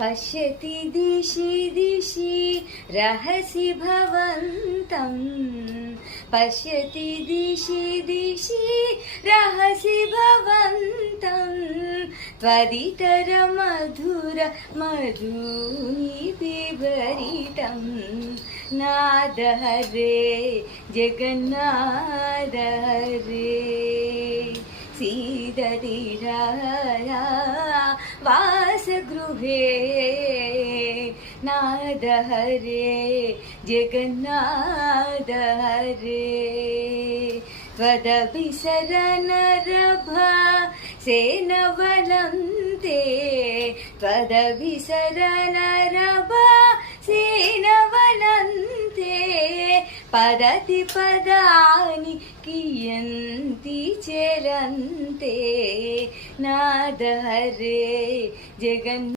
पश्यति दिशि दिशि रहसि भवन्तं पश्यति दिशि दिशि रहसि भवन्तं त्वदितर मधुर मधुनि बिभरितं नाद हरे जगन्नाथ हरे सीदधिराया वासगृहे नाद हरे जगन्नाथ हरे त्वदभिसरनरभा सेनवलन्ते त्वदभिसरनरभा सेनवलन्ते पदति पदानि कियन्ति चरन्ते नाद हरे जगन्